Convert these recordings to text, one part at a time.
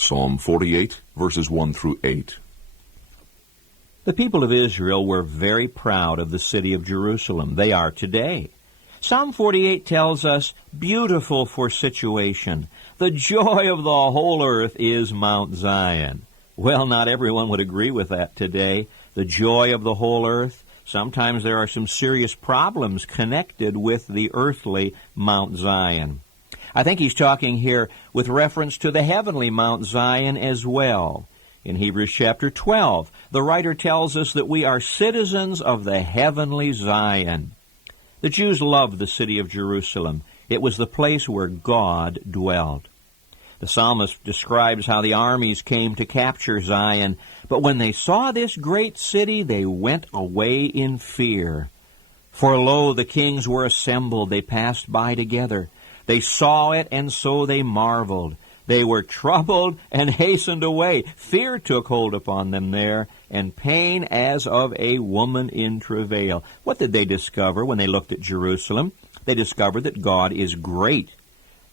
Psalm 48, verses 1 through 8. The people of Israel were very proud of the city of Jerusalem. They are today. Psalm 48 tells us, beautiful for situation. The joy of the whole earth is Mount Zion. Well, not everyone would agree with that today. The joy of the whole earth. Sometimes there are some serious problems connected with the earthly Mount Zion. I think he's talking here with reference to the heavenly Mount Zion as well. In Hebrews chapter 12, the writer tells us that we are citizens of the heavenly Zion. The Jews loved the city of Jerusalem. It was the place where God dwelt. The psalmist describes how the armies came to capture Zion, but when they saw this great city, they went away in fear. For lo, the kings were assembled, they passed by together. They saw it, and so they marveled. They were troubled and hastened away. Fear took hold upon them there, and pain as of a woman in travail. What did they discover when they looked at Jerusalem? They discovered that God is great.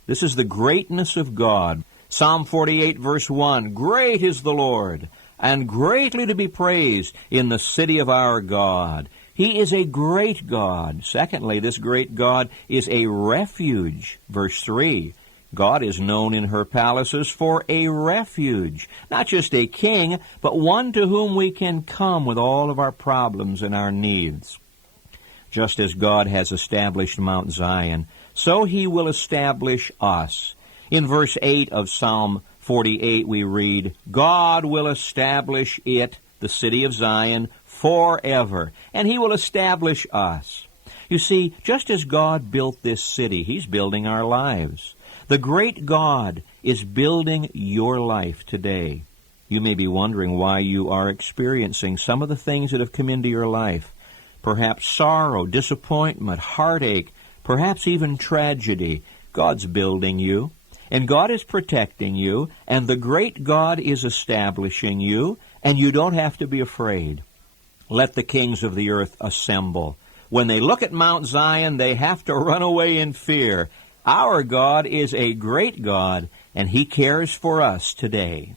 This is the greatness of God. Psalm 48, verse 1, Great is the Lord, and greatly to be praised in the city of our God. He is a great God. Secondly, this great God is a refuge. Verse 3, God is known in her palaces for a refuge. Not just a king, but one to whom we can come with all of our problems and our needs. Just as God has established Mount Zion, so he will establish us. In verse 8 of Psalm 48 we read, God will establish it, the city of Zion, forever, and he will establish us. You see, just as God built this city, he's building our lives. The great God is building your life today. You may be wondering why you are experiencing some of the things that have come into your life. Perhaps sorrow, disappointment, heartache, perhaps even tragedy. God's building you, and God is protecting you, and the great God is establishing you, and you don't have to be afraid. Let the kings of the earth assemble. When they look at Mount Zion, they have to run away in fear. Our God is a great God, and he cares for us today.